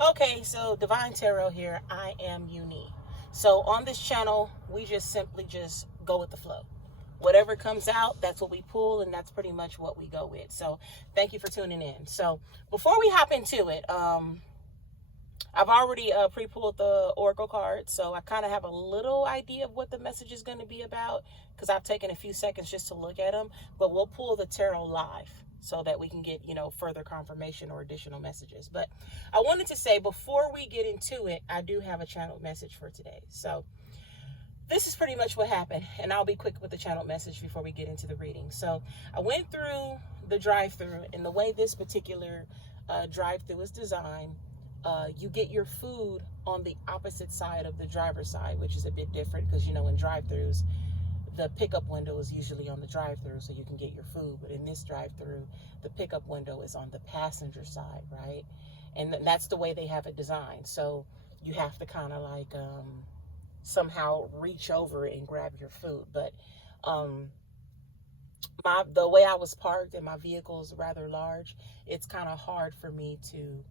Okay, so Divine Tarot here. I am Uni. So on this channel, we just simply just go with the flow. Whatever comes out, that's what we pull, and that's pretty much what we go with. So thank you for tuning in. So before we hop into it, I've already pre-pulled the Oracle cards, so I kind of have a little idea of what the message is going to be about because I've taken a few seconds just to look at them. But we'll pull the tarot live so that we can get, further confirmation or additional messages. But I wanted to say before we get into it, I do have a channel message for today. So this is pretty much what happened, and I'll be quick with the channel message before we get into the reading. So I went through the drive-through, and the way this particular drive-through is designed, you get your food on the opposite side of the driver's side, which is a bit different because, in drive-throughs, the pickup window is usually on the drive-through so you can get your food. But in this drive-through, the pickup window is on the passenger side, right? And that's the way they have it designed. So you have to kind of like somehow reach over and grab your food. But the way I was parked and my vehicle is rather large, it's kind of hard for me to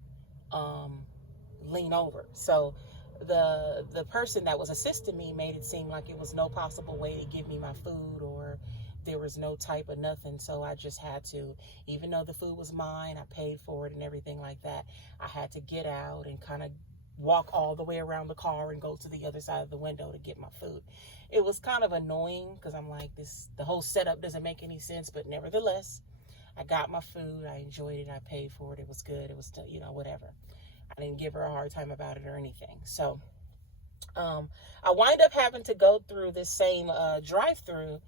lean over. So the person that was assisting me made it seem like it was no possible way to give me my food, or there was no type of nothing. So I just had to, even though the food was mine, I paid for it and everything like that, I had to get out and kind of walk all the way around the car and go to the other side of the window to get my food. It was kind of annoying because I'm like, the whole setup doesn't make any sense, but nevertheless, I got my food, I enjoyed it, I paid for it, it was good, it was, whatever. I didn't give her a hard time about it or anything. So I wind up having to go through this same drive-through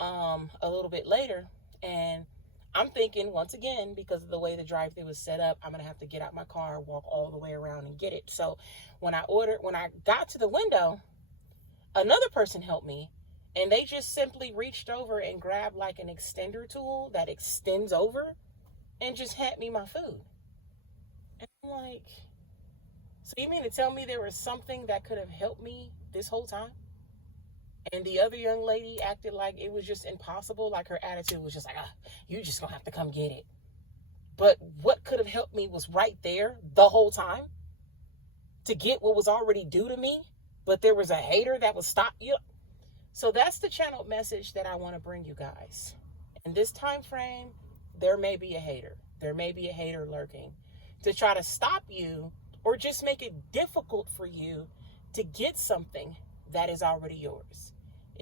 a little bit later, and I'm thinking, once again, because of the way the drive-through was set up, I'm gonna have to get out my car, walk all the way around and get it. So when I got to the window, another person helped me, and they just simply reached over and grabbed like an extender tool that extends over and just had me my food. And I'm like, so you mean to tell me there was something that could have helped me this whole time? And the other young lady acted like it was just impossible. Like her attitude was just like, you just gonna have to come get it. But what could have helped me was right there the whole time to get what was already due to me. But there was a hater that was stop you. So that's the channel message that I want to bring you guys. In this time frame, there may be a hater. There may be a hater lurking to try to stop you or just make it difficult for you to get something that is already yours.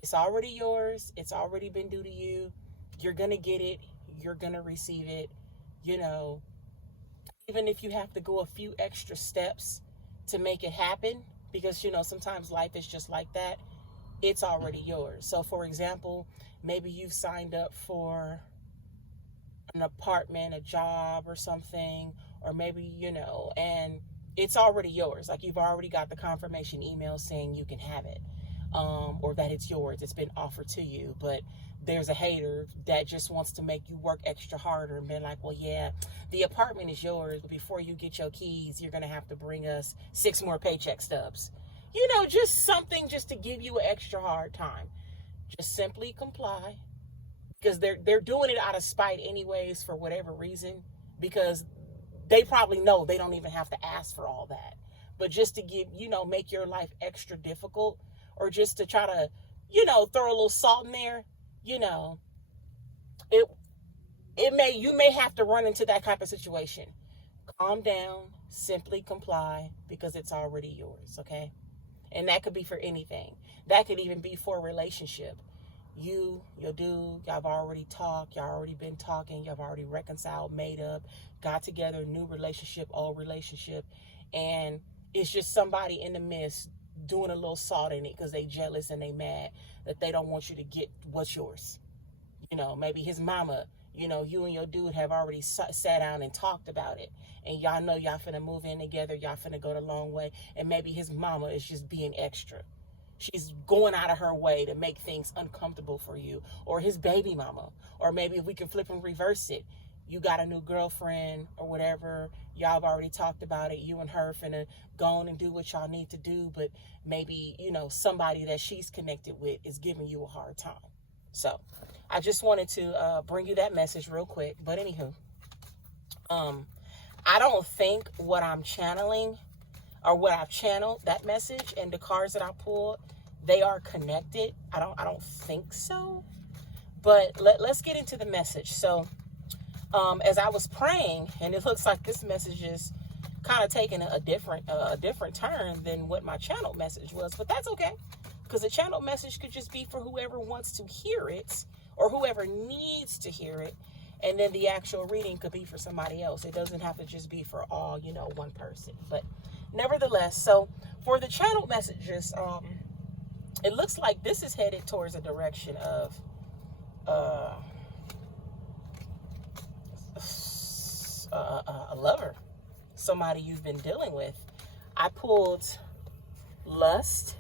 It's already yours. It's already been due to you. You're going to get it. You're going to receive it. Even if you have to go a few extra steps to make it happen, because, sometimes life is just like that. It's already yours. So, for example, maybe you've signed up for an apartment, a job or something, or maybe, and it's already yours. Like you've already got the confirmation email saying you can have it, or that it's yours. It's been offered to you, but there's a hater that just wants to make you work extra harder and be like, well, yeah, the apartment is yours, but before you get your keys, you're going to have to bring us 6 more paycheck stubs. Just something just to give you an extra hard time. Just simply comply, because they're doing it out of spite anyways for whatever reason, because they probably know they don't even have to ask for all that. But just to give, make your life extra difficult, or just to try to, throw a little salt in there, it you may have to run into that type of situation. Calm down, simply comply, because it's already yours, okay? And that could be for anything. That could even be for a relationship. Your dude, y'all have already talked, y'all already been talking, y'all have already reconciled, made up, got together, new relationship, old relationship, and it's just somebody in the midst doing a little salt in it because they jealous and they mad that they don't want you to get what's yours. Maybe his mama, you and your dude have already sat down and talked about it, and y'all know y'all finna move in together, y'all finna go the long way, and maybe his mama is just being extra. She's going out of her way to make things uncomfortable for you, or his baby mama. Or maybe if we can flip and reverse it, you got a new girlfriend or whatever, y'all have already talked about it, you and her finna go on and do what y'all need to do, but maybe, somebody that she's connected with is giving you a hard time. So I just wanted to bring you that message real quick. But anywho, I don't think what I'm channeling or what I've channeled, that message, and the cards that I pulled, they are connected. I don't think so. But let's get into the message. So as I was praying, and it looks like this message is kind of taking a different turn than what my channel message was, but that's okay, because the channel message could just be for whoever wants to hear it or whoever needs to hear it, and then the actual reading could be for somebody else. It doesn't have to just be for all, one person. But nevertheless, so for the channel messages, it looks like this is headed towards a direction of a lover, somebody you've been dealing with. I pulled lust,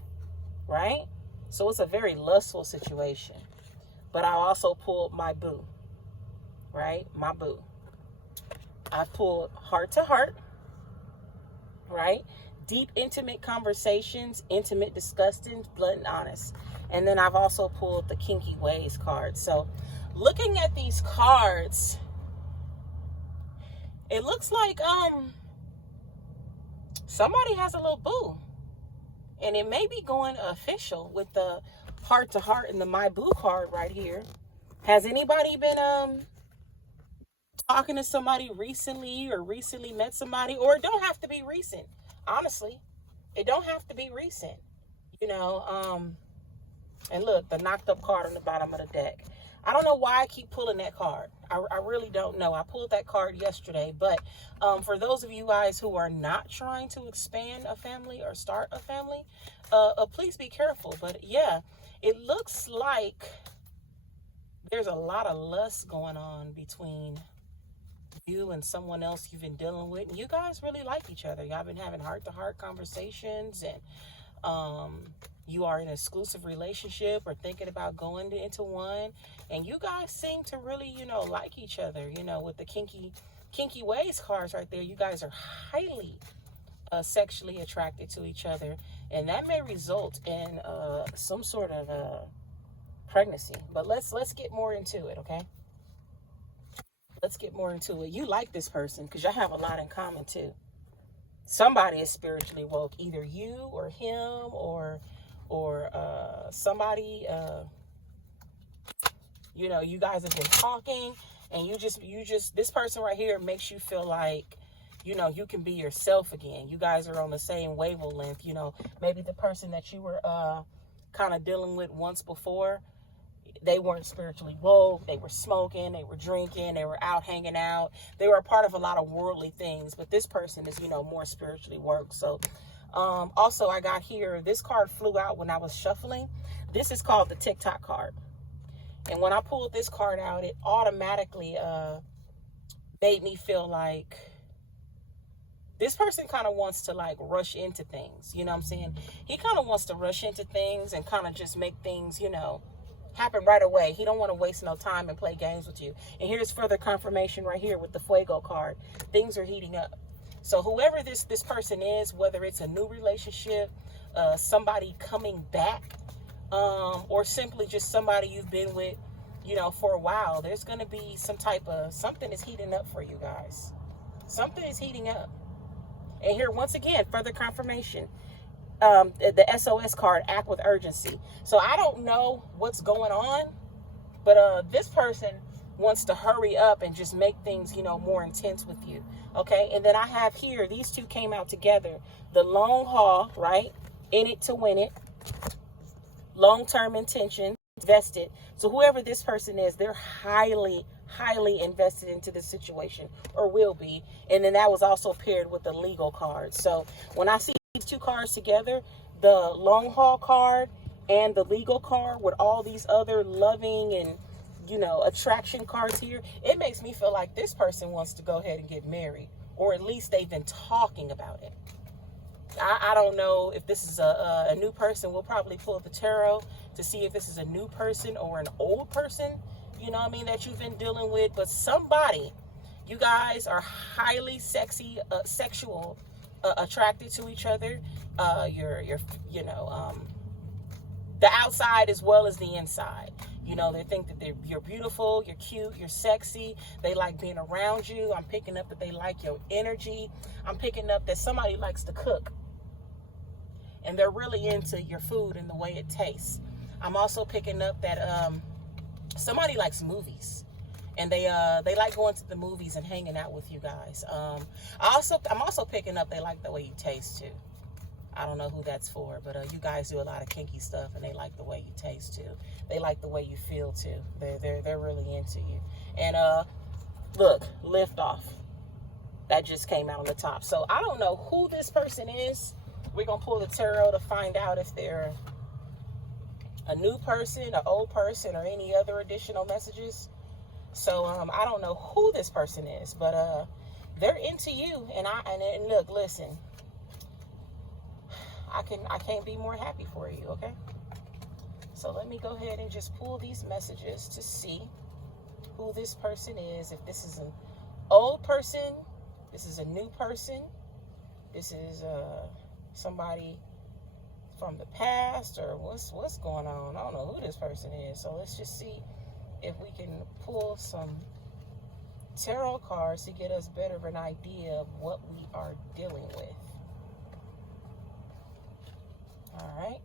right? So it's a very lustful situation. But I also pulled my boo, right? My boo. I pulled heart to heart, right? Deep, intimate conversations, intimate discussions, blunt and honest. And then I've also pulled the kinky ways card. So looking at these cards, it looks like somebody has a little boo. And it may be going official with the heart to heart and the my boo card right here. Has anybody been talking to somebody recently or recently met somebody? Or it don't have to be recent. Honestly, it don't have to be recent. And look, the knocked up card on the bottom of the deck. I don't know why I keep pulling that card. I really don't know. I pulled that card yesterday. But for those of you guys who are not trying to expand a family or start a family, please be careful. But yeah, it looks like there's a lot of lust going on between you and someone else you've been dealing with. And you guys really like each other. Y'all been having heart-to-heart conversations, and you are in an exclusive relationship or thinking about going into one. And you guys seem to really, like each other, with the kinky ways cards right there. You guys are highly sexually attracted to each other. And that may result in some sort of pregnancy. But let's get more into it, okay? Let's get more into it. You like this person because y'all have a lot in common too. Somebody is spiritually woke, either you or him or somebody. You guys have been talking, and you just this person right here makes you feel like, you can be yourself again. You guys are on the same wavelength. Maybe the person that you were kind of dealing with once before, they weren't spiritually woke. They were smoking, they were drinking, they were out hanging out. They were a part of a lot of worldly things. But this person is, more spiritually woke. So also I got here, this card flew out when I was shuffling. This is called the TikTok card. And when I pulled this card out, it automatically made me feel like this person kind of wants to like rush into things. You know what I'm saying? He kind of wants to rush into things and kind of just make things, happen right away. He don't want to waste no time and play games with you. And here's further confirmation right here with the Fuego card. Things are heating up. So whoever this person is, whether it's a new relationship, somebody coming back, or simply just somebody you've been with, for a while, there's going to be something is heating up for you guys. Something is heating up. And here, once again, further confirmation. The SOS card, act with urgency. So I don't know what's going on, but this person wants to hurry up and just make things, more intense with you. Okay. And then I have here, these two came out together. The long haul, right? In it to win it. Long-term intention, vested. So whoever this person is, they're highly invested into this situation, or will be. And then that was also paired with the legal card. So when I see these two cards together, the long haul card and the legal card with all these other loving and attraction cards here, it makes me feel like this person wants to go ahead and get married, or at least they've been talking about it. I don't know if this is a new person. We'll probably pull the tarot to see if this is a new person or an old person, that you've been dealing with. But somebody, you guys are highly sexual, attracted to each other. the outside as well as the inside. You know, they think that you're beautiful, you're cute, you're sexy. They like being around you. I'm picking up that they like your energy. I'm picking up that somebody likes to cook, and they're really into your food and the way it tastes. I'm also picking up that somebody likes movies, and they like going to the movies and hanging out with you guys. I'm also picking up they like the way you taste too. I don't know who that's for, but you guys do a lot of kinky stuff, and they like the way you taste too. They like the way you feel too. They're really into you. And look, lift off. That just came out on the top. So I don't know who this person is. We're gonna pull the tarot to find out if they're a new person, an old person, or any other additional messages. So I don't know who this person is, but they're into you. And look, listen. I can't be more happy for you, okay? So let me go ahead and just pull these messages to see who this person is. If this is an old person, this is a new person, this is somebody from the past, or what's going on. I don't know who this person is. So let's just see if we can pull some tarot cards to get us better of an idea of what we are dealing with. All right.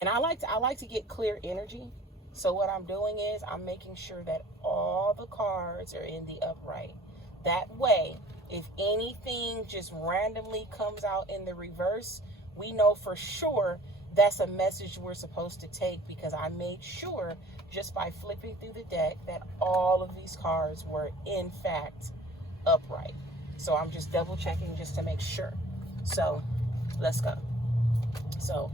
And I like to get clear energy. So what I'm doing is I'm making sure that all the cards are in the upright. That way, if anything just randomly comes out in the reverse, we know for sure that's a message we're supposed to take, because I made sure just by flipping through the deck that all of these cards were in fact upright. So I'm just double checking just to make sure. So let's go. So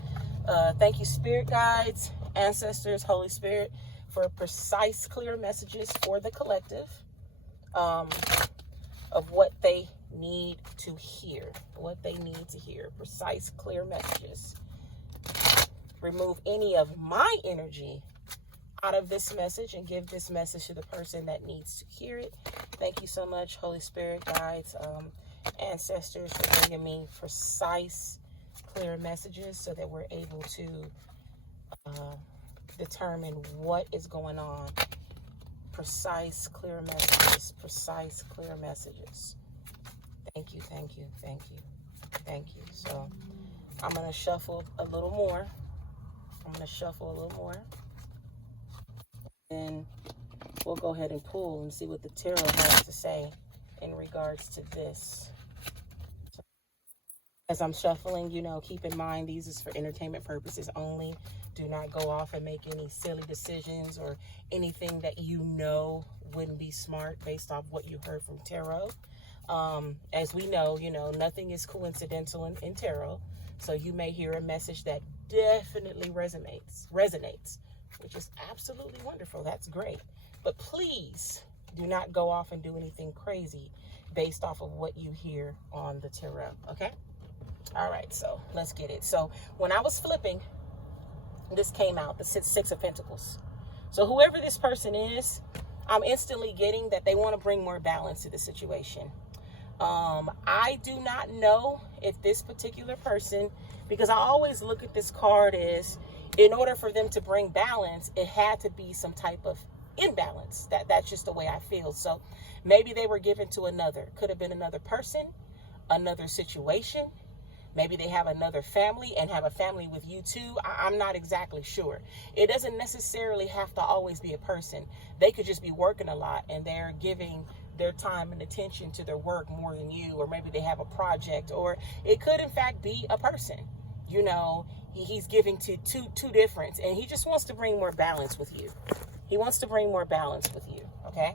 thank you, spirit guides, ancestors, Holy Spirit, for precise, clear messages for the collective of what they need to hear, precise, clear messages. Remove any of my energy out of this message and give this message to the person that needs to hear it. Thank you so much, Holy Spirit, guides, ancestors, for bringing me precise, clear messages so that we're able to determine what is going on. Precise, clear messages. Thank you. So I'm going to shuffle a little more. And we'll go ahead and pull and see what the tarot has to say in regards to this. As I'm shuffling, keep in mind these is for entertainment purposes only. Do not go off and make any silly decisions or anything that wouldn't be smart based off what you heard from tarot. As we know, nothing is coincidental in tarot. So you may hear a message that definitely resonates, which is absolutely wonderful. That's great. But please do not go off and do anything crazy based off of what you hear on the tarot, okay? All right, so let's get it. So when I was flipping, this came out, the Six of Pentacles. So whoever this person is, I'm instantly getting that they want to bring more balance to the situation. I do not know if this particular person, because I always look at this card as, in order for them to bring balance, it had to be some type of imbalance. That's just the way I feel. So maybe they were given to another. Could have been another person, another situation. Maybe they have another family and have a family with you too. I'm not exactly sure. It doesn't necessarily have to always be a person. They could just be working a lot and they're giving their time and attention to their work more than you, or maybe they have a project, or it could in fact be a person. He's giving to two different, and he just wants to bring more balance with you. Okay?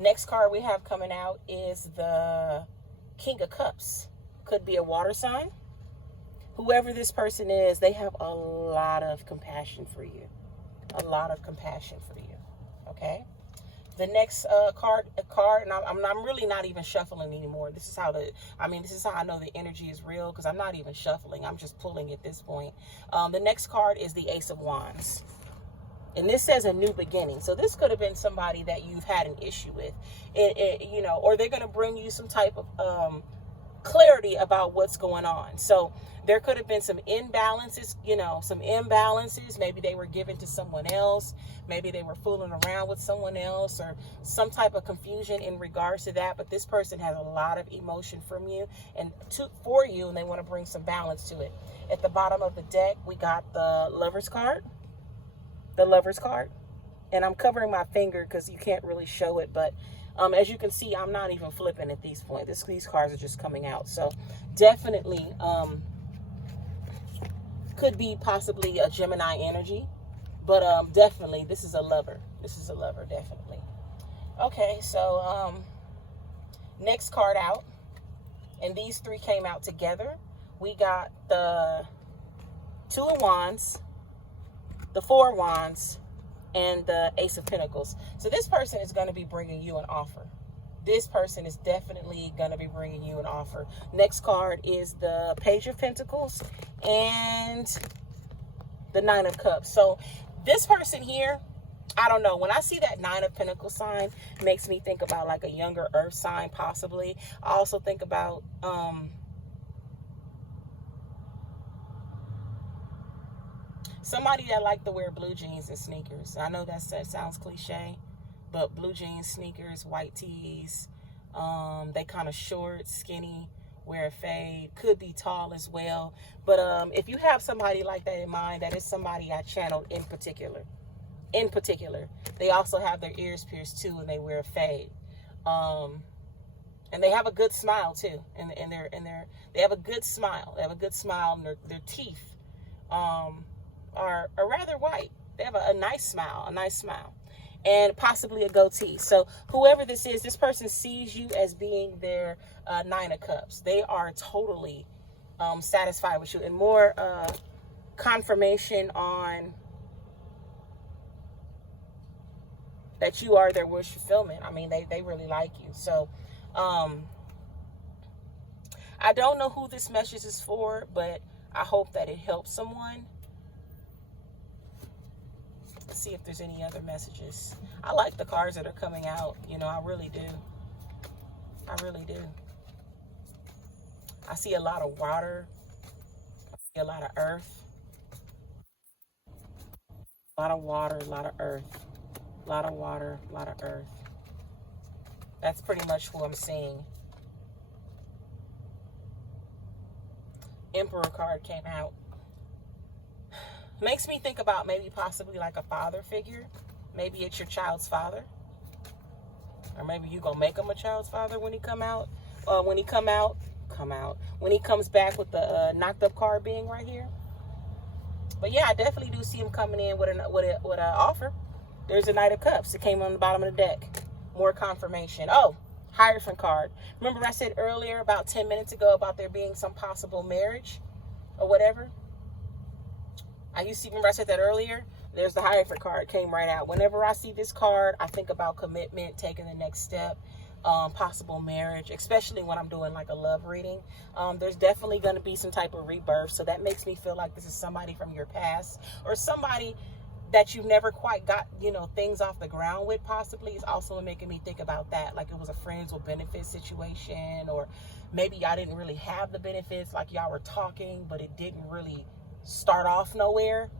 Next card we have coming out is the King of Cups. Could be a water sign. Whoever this person is, they have a lot of compassion for you. Okay? The next card, and I'm really not even shuffling anymore. This is how I know the energy is real, because I'm not even shuffling. I'm just pulling at this point. The next card is the Ace of Wands. And this says a new beginning. So this could have been somebody that you've had an issue with. Or they're going to bring you some type of clarity about what's going on. So there could have been some imbalances, some imbalances. Maybe they were given to someone else. Maybe they were fooling around with someone else, or some type of confusion in regards to that. But this person has a lot of emotion from you and for you, and they want to bring some balance to it. At the bottom of the deck, we got the Lover's card. The Lover's card. And I'm covering my finger because you can't really show it, but as you can see, I'm not even flipping at these points. These cards are just coming out. So definitely could be possibly a Gemini energy, but definitely this is a lover. This is a lover, definitely. Okay, so next card out, and these three came out together. We got the Two of Wands, the Four of Wands, and the Ace of Pentacles. So this person is going to be bringing you an offer. This person is definitely going to be bringing you an offer. Next card is the Page of Pentacles and the Nine of Cups. So this person here, I don't know. When I see that Nine of Pentacles sign, it makes me think about like a younger earth sign, possibly. I also think about somebody that liked to wear blue jeans and sneakers. I know that sounds cliche, but blue jeans, sneakers, white tees, they kind of short, skinny, wear a fade, could be tall as well. But if you have somebody like that in mind, that is somebody I channeled in particular. In particular, they also have their ears pierced too, and they wear a fade. And they have a good smile too, and they have a good smile. They have a good smile, and their teeth are rather white. They have a nice smile, and possibly a goatee. So whoever this is, this person sees you as being their Nine of Cups. They are totally satisfied with you, and more confirmation on that you are their wish fulfillment. I mean, they really like you. So I don't know who this message is for, but I hope that it helps someone. Let's see if there's any other messages. I like the cards that are coming out. I really do. I really do. I see a lot of water. I see a lot of earth. A lot of water, a lot of earth. A lot of water, a lot of earth. That's pretty much what I'm seeing. Emperor card came out. Makes me think about maybe possibly like a father figure. Maybe it's your child's father. Or maybe you gonna make him a child's father when he come out. When he comes back with the knocked up card being right here. But yeah, I definitely do see him coming in with an offer. There's a Knight of Cups. It came on the bottom of the deck. More confirmation. Oh, Hierophant card. Remember I said earlier, about 10 minutes ago, about there being some possible marriage or whatever? Remember I said that earlier? There's the Hierophant card. Came right out. Whenever I see this card, I think about commitment, taking the next step, possible marriage, especially when I'm doing like a love reading. There's definitely going to be some type of rebirth. So that makes me feel like this is somebody from your past, or somebody that you've never quite got, things off the ground with, possibly. Is also making me think about that. Like it was a friends with benefits situation, or maybe y'all didn't really have the benefits, like y'all were talking, but it didn't really start off nowhere,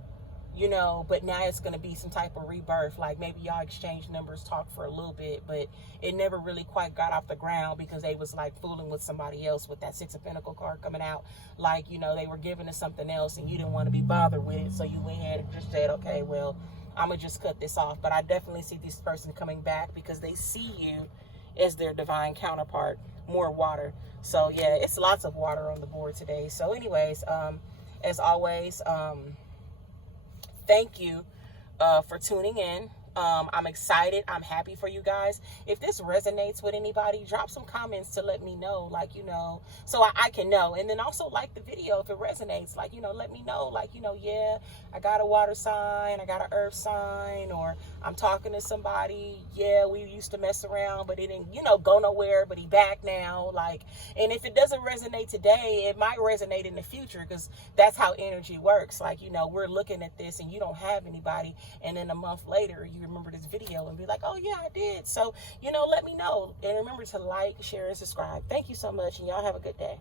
but now it's going to be some type of rebirth. Like maybe y'all exchanged numbers, talked for a little bit, but it never really quite got off the ground because they was like fooling with somebody else with that Six of Pentacles card coming out. Like, they were giving us something else and you didn't want to be bothered with it. So you went ahead and just said, okay, well, I'm going to just cut this off. But I definitely see this person coming back because they see you as their divine counterpart. More water. So yeah, it's lots of water on the board today. So anyways, as always, thank you for tuning in. I'm excited. I'm happy for you guys. If this resonates with anybody, drop some comments to let me know, so I can know. And then also like the video if it resonates, let me know, yeah, I got a water sign, I got an earth sign, or I'm talking to somebody, yeah, we used to mess around, but it didn't, go nowhere, but he back now. And if it doesn't resonate today, it might resonate in the future, because that's how energy works. We're looking at this and you don't have anybody, and then a month later, you're remember this video and be like, oh yeah, I did. So, you know, let me know. And remember to like, share, and subscribe. Thank you so much, and y'all have a good day.